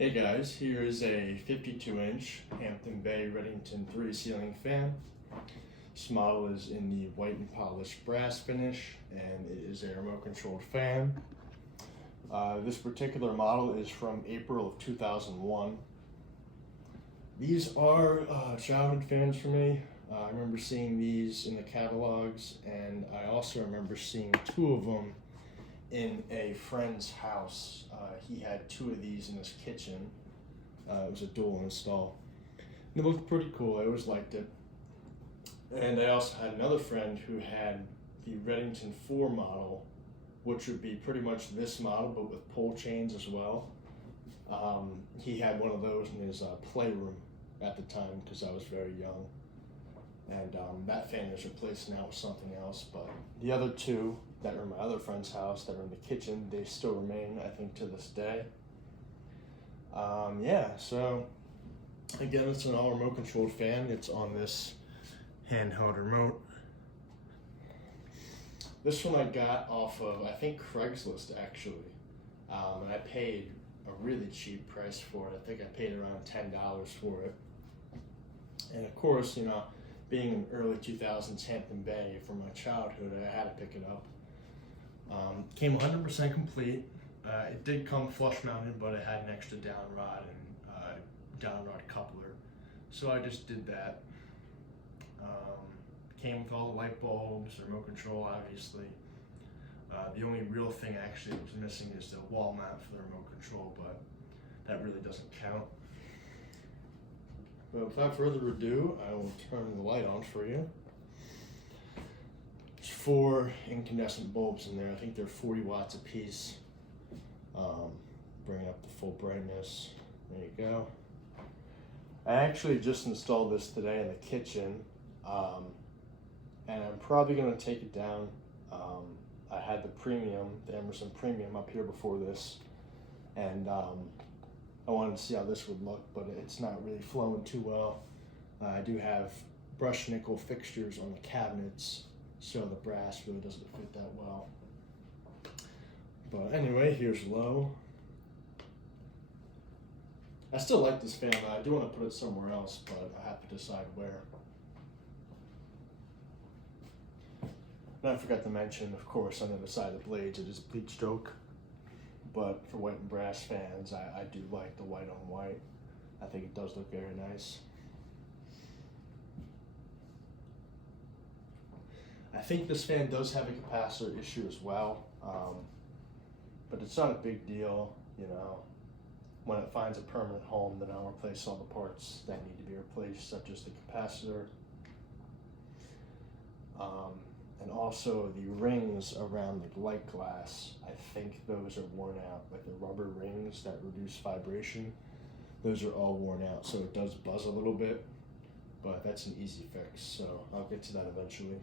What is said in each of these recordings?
Hey guys, here is a 52-inch Hampton Bay Redington III ceiling fan. This model is in the white and polished brass finish, and it is a remote controlled fan. This particular model is from April of 2001. These are childhood fans for me. I remember seeing these in the catalogs, and I also remember seeing two of them in a friend's house. He had two of these in his kitchen. It was a dual install. And it looked pretty cool. I always liked it. And I also had another friend who had the Redington IV model, which would be pretty much this model but with pull chains as well. He had one of those in his playroom at the time because I was very young. And that fan is replaced now with something else, but the other two that are in my other friend's house that are in the kitchen, they still remain, I think, to this day. Yeah, so again, it's an all remote controlled fan. It's on this handheld remote. This one I got off of, I think, Craigslist actually, and I paid a really cheap price for it. I think I paid around $10 for it. And of course, you know, being in early 2000s Hampton Bay from my childhood, I had to pick it up. Came 100% complete. It did come flush mounted, but it had an extra down rod and down rod coupler. So I just did that. Came with all the light bulbs, remote control obviously. The only real thing actually that was missing is the wall mount for the remote control, but that really doesn't count. But without further ado, I will turn the light on for you. There's 4 incandescent bulbs in there. I think they're 40 watts a piece. Bring up the full brightness. There you go. I actually just installed this today in the kitchen, and I'm probably going to take it down. I had the Emerson Premium up here before this, and I wanted to see how this would look, but it's not really flowing too well. I do have brushed nickel fixtures on the cabinets, so the brass really doesn't fit that well. But anyway, here's low. I still like this fan. I do want to put it somewhere else, but I have to decide where. And I forgot to mention, of course, on the other side of the blades, it is bleach stroke. But for white and brass fans, I do like the white on white. I think it does look very nice. I think this fan does have a capacitor issue as well, but it's not a big deal, you know. When it finds a permanent home, then I'll replace all the parts that need to be replaced, such as the capacitor. And also the rings around the light glass, I think those are worn out, like the rubber rings that reduce vibration. Those are all worn out, so it does buzz a little bit, but that's an easy fix, so I'll get to that eventually.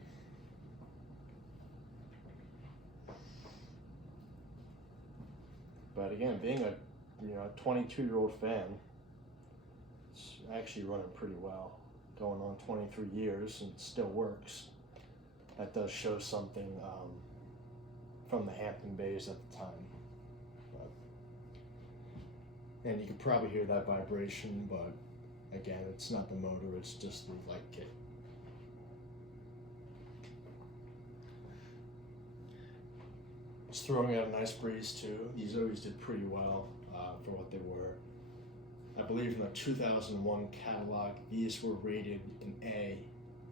But again, being a 22-year-old fan, it's actually running pretty well. Going on 23 years and it still works. That does show something from the Hampton Bays at the time. And you can probably hear that vibration, but again, it's not the motor, it's just the light kit. It's throwing out a nice breeze too. These always did pretty well for what they were. I believe in the 2001 catalog, these were rated an A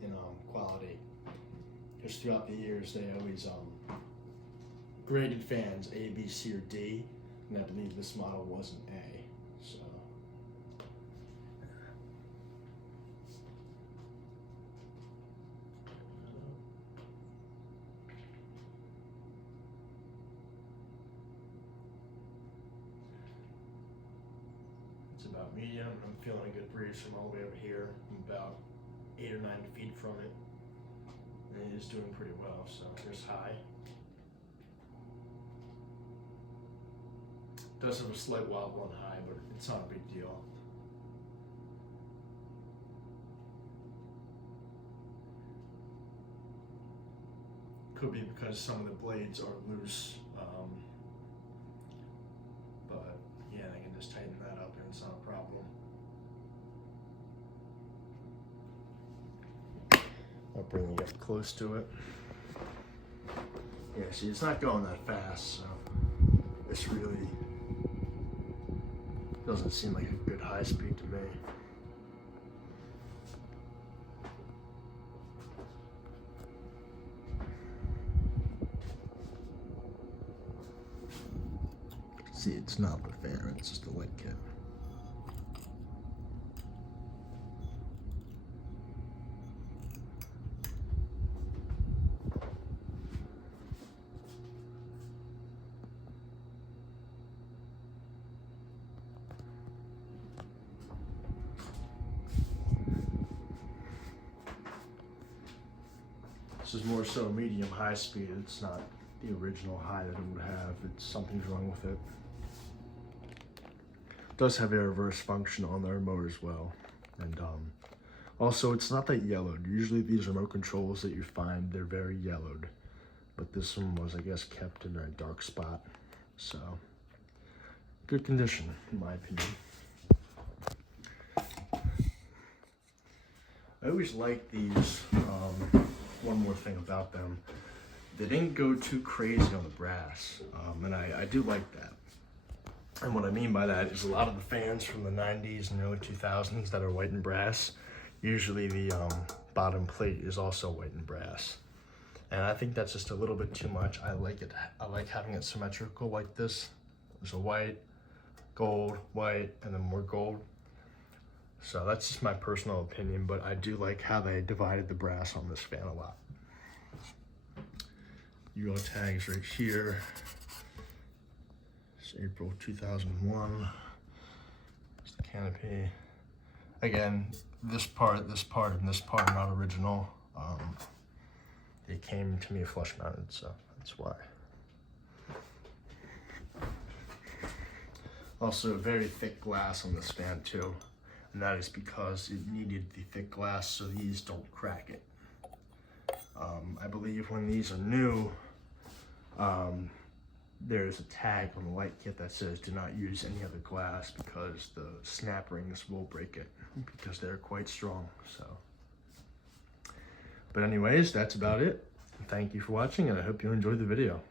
in quality. Because throughout the years, they always graded fans A, B, C, or D, and I believe this model was an A. So. It's about medium. I'm feeling a good breeze from all the way over here. I'm about 8 or 9 feet from it. And it is doing pretty well, so there's high. Does have a slight wobble on high, but it's not a big deal. Could be because some of the blades are loose, but yeah, I can just tighten that up I'll bring you up close to it. Yeah, see, it's not going that fast, so this really doesn't seem like a good high speed to me. See, it's not the fan, it's just a light kit. This is more so medium high speed. It's not the original high that it would have. Something's wrong with it. It does have a reverse function on the remote as well. And also, it's not that yellowed. Usually these remote controls that you find, they're very yellowed. But this one was, I guess, kept in a dark spot. So, good condition, in my opinion. I always like these. One more thing about them, they didn't go too crazy on the brass, and I do like that. And what I mean by that is a lot of the fans from the 90s and early 2000s that are white and brass, usually the bottom plate is also white and brass. And I think that's just a little bit too much. I like it. I like having it symmetrical like this. There's a white, gold, white, and then more gold. So that's just my personal opinion, but I do like how they divided the brass on this fan a lot. Euro tags right here. It's April 2001. It's the canopy. Again, this part, and this part are not original. They came to me flush mounted, so that's why. Also, very thick glass on this fan too. And that is because it needed the thick glass so these don't crack it. I believe when these are new, there's a tag on the light kit that says do not use any other glass because the snap rings will break it because they're quite strong. So, but anyways, that's about it. Thank you for watching and I hope you enjoyed the video.